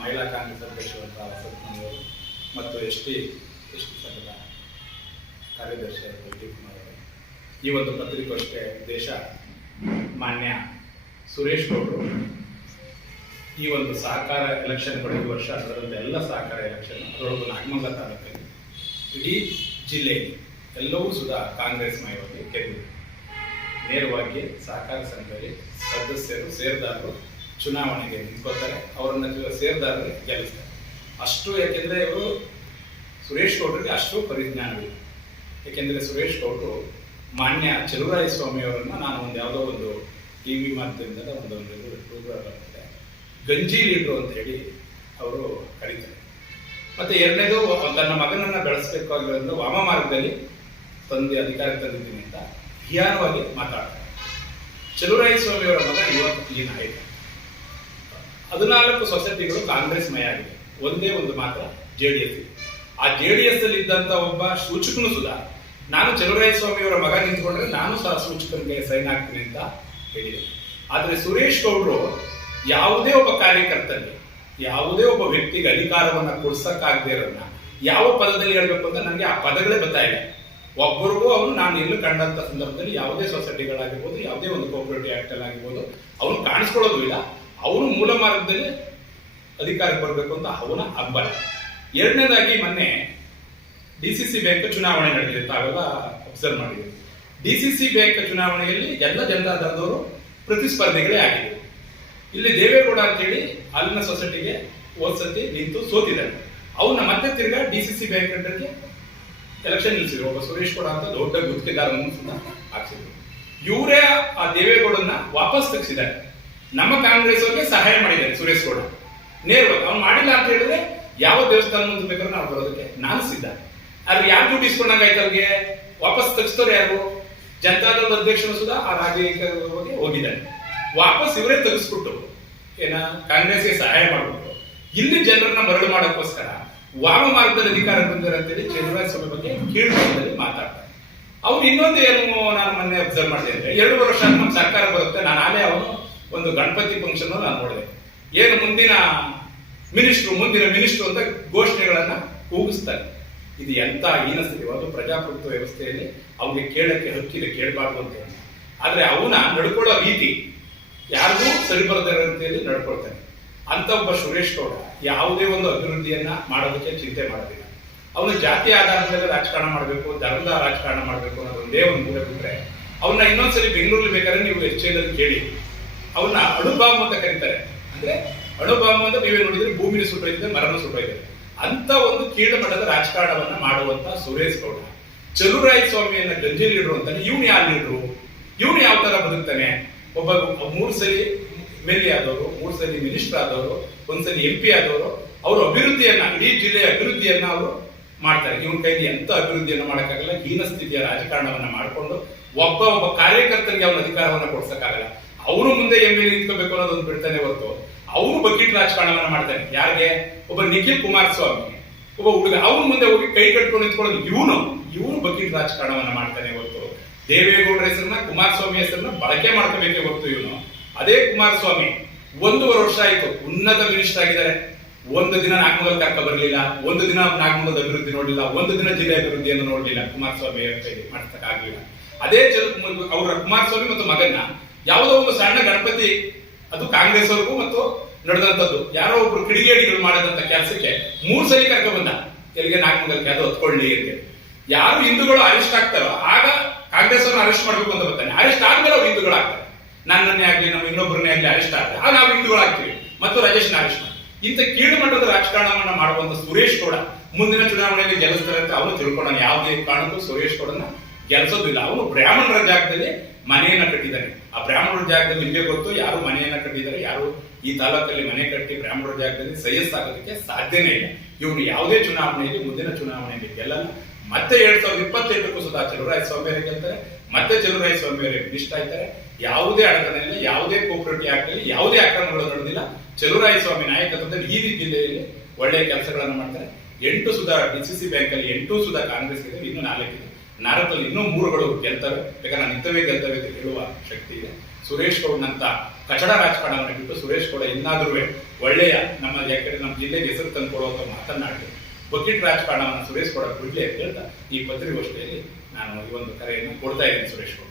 ಮಹಿಳಾ ಕಾಂಗ್ರೆಸ್ ಅಧ್ಯಕ್ಷರಂತ ವಸಂತನವರು ಮತ್ತು S T S T ಸಂಘದ ಕಾರ್ಯದರ್ಶಿ ಪ್ರದೀಪ್ ಕುಮಾರ್ ಅವರು. ಈ ಒಂದು ಪತ್ರಿಕೋಷ್ಠಿಯ ಉದ್ದೇಶ ಮಾನ್ಯ ಸುರೇಶ್ ಗೌಡರು. ಈ ಒಂದು ಸಹಕಾರ ಎಲೆಕ್ಷನ್ ಪಡೆದ ವರ್ಷ ಅದರಂತೆ ಎಲ್ಲ ಸಹಕಾರ ಎಲೆಕ್ಷನ್ ಅದರೊಳಗೆ ನಾಗಮಂಗಲ ತಾಲೂಕಲ್ಲಿ, ಇಡೀ ಜಿಲ್ಲೆಯಲ್ಲಿ ಎಲ್ಲವೂ ಸುಧಾ ಕಾಂಗ್ರೆಸ್ ಮಯವಾಗಿ ಗೆದ್ದಿದೆ ನೇರವಾಗಿ ಸಹಕಾರ ಸಂಘದಲ್ಲಿ ಸದಸ್ಯರು ಸೇರ್ದಾರರು ಚುನಾವಣೆಗೆ ನಿಂತ್ಕೋತಾರೆ ಅವರನ್ನ ಸೇರಿದಾದ್ರೆ ಗೆಲ್ಲಿಸ್ತಾರೆ. ಅಷ್ಟು ಯಾಕೆಂದ್ರೆ ಇವರು ಸುರೇಶ್ ಗೌಡರಿಗೆ ಅಷ್ಟು ಪರಿಜ್ಞಾನವಿಲ್ಲ. ಯಾಕೆಂದ್ರೆ ಸುರೇಶ್ ಗೌಡರು ಮಾನ್ಯ ಚಲುವರಾಯ ಸ್ವಾಮಿ ಅವರನ್ನ ನಾನು ಒಂದು ಯಾವುದೋ ಒಂದು ಟಿ ವಿ ಮಾಧ್ಯಮದ ಒಂದು ಪ್ರೋಗ್ರಾಮ್ ಗಂಜಿ ಲೀಡ್ರು ಅಂತ ಹೇಳಿ ಅವರು ಕರೀತಾರೆ. ಮತ್ತೆ ಎರಡನೇದು, ತನ್ನ ಮಗನನ್ನ ಬೆಳೆಸಬೇಕಾಗಿರೋದ್ರಿಂದ ವಾಮ ಮಾರ್ಗದಲ್ಲಿ ತಂದೆ ಅಧಿಕಾರ ತಂದಿದ್ದೀನಿ ಅಂತ ಹಿಯಾನವಾಗಿ ಮಾತಾಡ್ತಾರೆ. ಚಲುವರಾಯ ಸ್ವಾಮಿಯವರ ಮಗ ಇವತ್ತು ಈ ನಾಯಕ. ಹದಿನಾಲ್ಕು ಸೊಸೈಟಿಗಳು ಕಾಂಗ್ರೆಸ್ ಮಯ ಆಗಿದೆ ಒಂದೇ ಒಂದು ಮಾತ್ರ, ಜೆ ಡಿ ಎಸ್. ಆ ಜೆ ಡಿ ಎಸ್ ಅಲ್ಲಿ ಇದ್ದಂತ ಒಬ್ಬ ಸೂಚಕನು ಸುಧಾ ನಾನು ಚಲುವರಾಯ ಸ್ವಾಮಿ ಅವರ ಮಗ ನಿಂತ್ಕೊಂಡ್ರೆ ನಾನು ಸಹ ಸೂಚಕನಿಗೆ ಸೈನ್ ಆಗ್ತೀನಿ ಅಂತ ಹೇಳಿದೆ. ಆದ್ರೆ ಸುರೇಶ್ ಗೌಡ್ರು ಯಾವುದೇ ಒಬ್ಬ ಕಾರ್ಯಕರ್ತನಿಗೆ, ಯಾವುದೇ ಒಬ್ಬ ವ್ಯಕ್ತಿಗೆ ಅಧಿಕಾರವನ್ನ ಕೊಡ್ಸಕ್ಕಾಗದೇ ಇರೋದನ್ನ ಯಾವ ಪದದಲ್ಲಿ ಹೇಳ್ಬೇಕು ಅಂತ ನನಗೆ ಆ ಪದಗಳೇ ಗೊತ್ತಾಯಿಲ್ಲ. ಒಬ್ಬರಿಗೂ ಅವನು ನಾನು ಎಲ್ಲೂ ಕಂಡಂತ ಸಂದರ್ಭದಲ್ಲಿ ಯಾವುದೇ ಸೊಸೈಟಿಗಳಾಗಿರ್ಬೋದು ಯಾವುದೇ ಒಂದು ಕೋಪರೇಟಿವ್ ಆಕ್ಟ್ ಆಗಿರ್ಬೋದು ಅವನು ಕಾಣಿಸ್ಕೊಳ್ಳೋದು ಇಲ್ಲ. ಅವನು ಮೂಲ ಮಾರ್ಗದಲ್ಲಿ ಅಧಿಕಾರಕ್ಕೆ ಬರಬೇಕು ಅಂತ ಅವನ ಹಬ್ಬಲ ಎರಡನೇದಾಗಿ ಮೊನ್ನೆ ಡಿ ಸಿ ಸಿ ಬ್ಯಾಂಕ್ ಚುನಾವಣೆ ನಡೆದಿದೆ ತಾವೆಲ್ಲ ಅಬ್ಸರ್ವ್ ಮಾಡಿದೆ. ಡಿ ಸಿ ಸಿ ಬ್ಯಾಂಕ್ ಚುನಾವಣೆಯಲ್ಲಿ ಎಲ್ಲ ಜನತಾ ದಳದವರು ಪ್ರತಿಸ್ಪರ್ಧಿಗಳೇ ಆಗಿದೆ ಇಲ್ಲಿ ದೇವೇಗೌಡ ಅಂತೇಳಿ ಅಲ್ಲಿನ ಸೊಸೈಟಿಗೆ ಹೋದ್ಸತಿ ನಿಂತು ಸೋತಿದ್ದಾರೆ. ಅವನ್ನ ಮತ್ತೆ ತಿರ್ಗಾ ಡಿ ಸಿ ಸಿ ಬ್ಯಾಂಕ್ ಅಂಡರ್ಗೆ ಎಲೆಕ್ಷನ್ ನಿಲ್ಸಿದ್ರು. ಒಬ್ಬ ಸುರೇಶ್ ಗೌಡ ಅಂತ ದೊಡ್ಡ ಗುತ್ತಿಗೆದಾರನನ್ನು ಸುತ್ತ ಹಾಕ್ಸಿದ್ರು. ಇವರೇ ಆ ದೇವೇಗೌಡನ್ನ ವಾಪಸ್ ತೆಗ್ಸಿದ್ದಾರೆ. ನಮ್ಮ ಕಾಂಗ್ರೆಸ್ ಅವರಿಗೆ ಸಹಾಯ ಮಾಡಿದ್ದಾರೆ ಸುರೇಶ್ ಗೌಡ. ನೇರವಾಗಿ, ಅವ್ನು ಮಾಡಿಲ್ಲ ಅಂತ ಹೇಳಿದ್ರೆ ಯಾವ ದೇವಸ್ಥಾನ ಮುಂದೆ ಬೇಕಾದ್ರೂ ನಾವು ಬರೋದಕ್ಕೆ. ನಾನು ಸಿದ್ಧ. ಆದ್ರೆ ಯಾರು ದುಡ್ಡು ಇಸ್ಕೊಂಡಂಗಾಯ್ತು ಅವ್ರಿಗೆ? ವಾಪಸ್ ತಗ್ಸ್ತಾರೆ ಯಾರು? ಜನತಾದಳದ ಅಧ್ಯಕ್ಷರು ಸುಧಾ ಆ ರಾಜಕೀಯ ಹೋಗಿದ್ದಾರೆ. ವಾಪಸ್ ಇವರೇ ತೆಗೆಸ್ಬಿಟ್ಟು ಏನ ಕಾಂಗ್ರೆಸ್ಗೆ ಸಹಾಯ ಮಾಡ್ಬಿಟ್ಟು ಇಲ್ಲಿ ಜನರನ್ನ ಮರಳು ಮಾಡೋಕ್ಕೋಸ್ಕರ ವಾಮ ಮಾರ್ಗದಲ್ಲಿ ಅಧಿಕಾರ ಬಂದಿರ ಅಂತೇಳಿ ಚಂದ್ರರಾಜ್ ಸ್ವಾಮಿ ಬಗ್ಗೆ ಕೇಳಿ ಮಾತಾಡ್ತಾರೆ. ಅವ್ರು ಇನ್ನೊಂದು ಏನು ನಾನು ಮೊನ್ನೆ ಅಬ್ಸರ್ವ್ ಮಾಡಿದೆ ಅಂದ್ರೆ ಎರಡು ವರ್ಷ ನಮ್ಮ ಸರ್ಕಾರ ಬರುತ್ತೆ. ನಾನು ಆಮೇಲೆ ಅವನು ಒಂದು ಗಣಪತಿ ಫಂಕ್ಷನ್ ನಾನು ನೋಡಿದೆ. ಏನು ಮುಂದಿನ ಮಿನಿಸ್ಟ್ರು ಮುಂದಿನ ಮಿನಿಸ್ಟ್ರು ಅಂತ ಘೋಷಣೆಗಳನ್ನ ಕೂಗಿಸ್ತಾರೆ. ಇದು ಎಂತ ಹೀನಸ್ಥಿತಿ ಅದು ಪ್ರಜಾಪ್ರಭುತ್ವ ವ್ಯವಸ್ಥೆಯಲ್ಲಿ ಅವ್ರಿಗೆ ಕೇಳಕ್ಕೆ ಹಕ್ಕಿದೆ, ಕೇಳಬಾರ್ದು ಅಂತ ಹೇಳಿ. ಆದ್ರೆ ಅವನ ನಡ್ಕೊಳ್ಳೋ ರೀತಿ ಯಾರಿಗೂ ಸರಿ ರೀತಿಯಲ್ಲಿ ನಡ್ಕೊಳ್ತಾನೆ ಅಂತ ಒಬ್ಬ ಸುರೇಶ್ ಗೌಡ ಯಾವುದೇ ಒಂದು ಅಭಿವೃದ್ಧಿಯನ್ನ ಮಾಡೋದಕ್ಕೆ ಚಿಂತೆ ಮಾಡೋದಿಲ್ಲ. ಅವನು ಜಾತಿ ಆಧಾರದ ಮೇಲೆ ರಾಜಕಾರಣ ಮಾಡಬೇಕು, ಧರ್ಮದ ರಾಜಕಾರಣ ಮಾಡಬೇಕು ಅನ್ನೋದು ಒಂದೇ ಮೂಲ ಬಿಟ್ರೆ ಅವನ್ನ ಇನ್ನೊಂದ್ಸರಿ ಬೆಂಗಳೂರಲ್ಲಿ ಬೇಕಾದ್ರೆ ನೀವು ಎಚ್ ಕೇಳಿ. ಅವನ್ನ ಅಣುಬಾಂಬ್ ಅಂತ ಕರೀತಾರೆ. ಅಂದ್ರೆ ಅಣುಬಾಂಬ್ ಅಂತ ನೀವೇ ನೋಡಿದ್ರೆ ಭೂಮಿನ ಸುಟ್ಟೋಯ್ತದೆ ಮರನ ಸುಟ್ಟೋಯ್ತದೆ ಅಂತ ಒಂದು ಕೀಳಮಟ್ಟದ ರಾಜಕಾರಣವನ್ನ ಮಾಡುವಂತ ಸುರೇಶ್ ಗೌಡ. ಚಲುರಾಯ ಸ್ವಾಮಿಯನ್ನ ಗಂಜಿ ಲೀಡರು ಅಂತಾನೆ, ಇವನು ಯಾರು ಲೀಡರು ಇವನು ಯಾವ ತರ ಬದುಕ್ತಾನೆ? ಒಬ್ಬ ಮೂರು ಸರಿ ಎಂ ಎಲ್ ಎ ಆದವರು, ಮೂರು ಸರಿ ಮಿನಿಸ್ಟರ್ ಆದವರು ಒಂದ್ಸಲಿ ಎಂ ಪಿ ಆದವರು, ಅವರು ಅಭಿವೃದ್ಧಿಯನ್ನ, ಇಡೀ ಜಿಲ್ಲೆಯ ಅಭಿವೃದ್ಧಿಯನ್ನ ಅವರು ಮಾಡ್ತಾರೆ. ಇವನ್ ಕೈಲಿ ಎಂತ ಅಭಿವೃದ್ಧಿಯನ್ನು ಮಾಡಕ್ಕಾಗಲ್ಲ, ಹೀನ ಸ್ಥಿತಿಯ ರಾಜಕಾರಣವನ್ನ ಮಾಡಿಕೊಂಡು ಒಬ್ಬ ಒಬ್ಬ ಕಾರ್ಯಕರ್ತರಿಗೆ ಅವನ ಅಧಿಕಾರವನ್ನ ಕೊಡ್ಸಕ್ಕಾಗಲ್ಲ. ಅವನು ಮುಂದೆ ಎಂ ಎಲ್ ನಿಂತ್ಕೋಬೇಕು ಅನ್ನೋದೊಂದು ಬಿಡ್ತಾನೆ ಹೊತ್ತು ಅವನು ಬಕೀಟ್ ರಾಜಕಾರಣವನ್ನು ಮಾಡ್ತಾನೆ. ಯಾರಿಗೆ? ಒಬ್ಬ ನಿಖಿಲ್ ಕುಮಾರಸ್ವಾಮಿ. ಒಬ್ಬ ಹುಡುಗ. ಅವನು ಮುಂದೆ ಹೋಗಿ ಕೈ ಕಟ್ಕೊಂಡು ನಿಂತ್ಕೊಳ್ಳೋದು ಇವನು. ಇವನು ಬಕೀಟ್ ರಾಜಕಾರಣವನ್ನ ಮಾಡ್ತಾನೆ ಹೊತ್ತು ದೇವೇಗೌಡರ ಹೆಸರನ್ನ, ಕುಮಾರಸ್ವಾಮಿ ಹೆಸರನ್ನ ಬಳಕೆ ಮಾಡ್ಕೋಬೇಕೇ ಹೊತ್ತು ಇವನು. ಅದೇ ಕುಮಾರಸ್ವಾಮಿ. ಒಂದೂವರೆ ವರ್ಷ ಆಯ್ತು. ಉನ್ನತ ಮಿನಿಸ್ಟರ್ ಆಗಿದ್ದಾರೆ. ಒಂದು ದಿನ ನಾಗಮಂಗಲ ಕರ್ಕ ಬರಲಿಲ್ಲ. ಒಂದು ದಿನ ನಾಗಮಂಗಲದ ಅಭಿವೃದ್ಧಿ ನೋಡಲಿಲ್ಲ. ಒಂದು ದಿನ ಜಿಲ್ಲೆ ಅಭಿವೃದ್ಧಿಯನ್ನು ನೋಡಲಿಲ್ಲ. ಕುಮಾರಸ್ವಾಮಿ ಮಾಡ್ತಕ್ಕಾಗಲಿಲ್ಲ ಅದೇ ಜನ ಅವರ ಕುಮಾರಸ್ವಾಮಿ ಮತ್ತು ಮಗನ್ನ ಯಾವುದೋ ಒಂದು ಸಣ್ಣ ಗಣಪತಿ, ಅದು ಕಾಂಗ್ರೆಸ್ ಅವ್ರಿಗೂ ಮತ್ತು ನಡೆದಂಥದ್ದು. ಯಾರೋ ಒಬ್ರು ಕಿಡಿಗೇಡಿಗಳು ಮಾಡಿದಂತ ಕೆಲಸಕ್ಕೆ ಮೂರು ಸಲ ಕರ್ಕ ಬಂದ. ಎಲ್ಲಿಗೆ? ನಾಗಮಂಗಲಕ್ಕೆ. ಅದು ಹೊತ್ಕೊಳ್ಳಿ ಅಂತ ಯಾರು ಹಿಂದೂಗಳು ಅರೆಸ್ಟ್ ಆಗ್ತಾರೋ, ಆಗ ಕಾಂಗ್ರೆಸ್ ಅವ್ರನ್ನ ಅರೆಸ್ಟ್ ಮಾಡ್ಬೇಕು ಅಂತ ಬರ್ತಾನೆ. ಅರೆಸ್ಟ್ ಆದ್ಮೇಲೆ ಅವ್ರು ಹಿಂದೂಗಳು ಆಗ್ತಾರೆ. ನನ್ನನ್ನೇ ಆಗ್ಲಿ, ನಮ್ಮ ಇನ್ನೊಬ್ಬರನ್ನೇ ಆಗ್ಲಿ ಅರೆಸ್ಟ್ ಆಗ್ತಾರೆ ಆಗ ನಾವು ಹಿಂದೂಗಳು ಆಗ್ತೀವಿ. ಮತ್ತು ರಾಜೇಶ್ ಅರೆಸ್ಟ್ ಇಂಥ ಕೀಳು ಮಟ್ಟದ ರಾಜಕಾರಣವನ್ನ ಮಾಡುವಂತ ಸುರೇಶ್ ಕೂಡ ಮುಂದಿನ ಚುನಾವಣೆಯಲ್ಲಿ ಗೆಲ್ಲಿಸ್ತಾರೆ ಅಂತ ಅವನು ತಿಳ್ಕೊಳ್ಳೋಣ ಯಾವುದೇ ಕಾರಣಕ್ಕೂ ಸುರೇಶ್ ಗೌಡನ ಗೆಲ್ಸೋದಿಲ್ಲ. ಅವನು ಬ್ರಾಹ್ಮಣರ ಜಾಗದಲ್ಲಿ ಮನೆಯನ್ನ ಕಟ್ಟಿದ್ದಾರೆ ಆ ಬ್ರಾಹ್ಮಣರ ಜಾಗದಲ್ಲಿ ನಿಮಗೆ ಗೊತ್ತು, ಯಾರು ಮನೆಯನ್ನ ಕಟ್ಟಿದ್ದಾರೆ, ಯಾರು ಈ ತಾಲೂಕಲ್ಲಿ ಮನೆ ಕಟ್ಟಿ ಬ್ರಾಹ್ಮಣರ ಜಾಗದಲ್ಲಿ ಸಹಿಸ್ಸಾಗೋದಕ್ಕೆ ಸಾಧ್ಯನೇ ಇಲ್ಲ. ಇವರು ಯಾವುದೇ ಚುನಾವಣೆಯಲ್ಲಿ ಮುಂದಿನ ಚುನಾವಣೆಯಲ್ಲಿ ಗೆಲ್ಲಲ್ಲ ಮತ್ತೆ ಎರಡ್ ಸಾವಿರದ ಇಪ್ಪತ್ತೆಂಟಕ್ಕೂ ಸುಧಾ ಚಲುವರಾಯ ಸ್ವಾಮಿ ಗೆಲ್ತಾರೆ ಮತ್ತೆ ಚಲುವರಾಯ ಅವರಿಗೆ ಇಷ್ಟ ಆಯ್ತಾರೆ ಯಾವುದೇ ಇಲ್ಲ, ಯಾವುದೇ ಕೋಪರೇಟಿ ಅಲ್ಲಿ ಯಾವುದೇ ಅಕ್ರಮಗಳು ನಡೆದಿಲ್ಲ. ಚಲುವರಾಯ ಸ್ವಾಮಿ ನಾಯಕತ್ವದಲ್ಲಿ ಈ ಜಿಲ್ಲೆಯಲ್ಲಿ ಒಳ್ಳೆಯ ಕೆಲಸಗಳನ್ನು ಮಾಡ್ತಾರೆ. ಎಂಟು ಸುಧಾ ಡಿ ಸಿ ಸಿ ಬ್ಯಾಂಕಲ್ಲಿ ಎಂಟು ಸುಧಾ ಕಾಂಗ್ರೆಸ್ ಇದೆ, ಇನ್ನು ಇದೆ. ನಾರದಲ್ಲಿ ಇನ್ನೂ ಮೂರುಗಳು ಗೆಲ್ತವೆ. ಯಾಕಂದ್ರೆ ನಾನು ಇಂಥವೇ ಗೆಲ್ತವೆ ಅಂತ ಹೇಳುವ ಶಕ್ತಿ ಇದೆ. ಸುರೇಶ್ ಗೌಡ್ನಂತ ಕಚಡ ರಾಜಕಾರಣವನ್ನು ಬಿಟ್ಟು ಸುರೇಶ್ ಗೌಡ ಇನ್ನಾದ್ರೂ ಒಳ್ಳೆಯ ನಮ್ಮ ಯಾಕಂದ್ರೆ ನಮ್ಮ ಜಿಲ್ಲೆಗೆ ಹೆಸರು ತಂದುಕೊಡುವಂತ ಮಾತನಾಡಿ ಬಕೆಟ್ ರಾಜಕಾರಣವನ್ನು ಸುರೇಶ್ ಗೌಡ ಬಿಡ್ಲಿ ಅಂತ ಹೇಳ್ತಾ ಈ ಪತ್ರಿಕೋಷ್ಠಿಯಲ್ಲಿ ನಾನು ಈ ಒಂದು ಕರೆಯನ್ನು ಕೊಡ್ತಾ ಇದ್ದೀನಿ ಸುರೇಶ್ ಗೌಡ.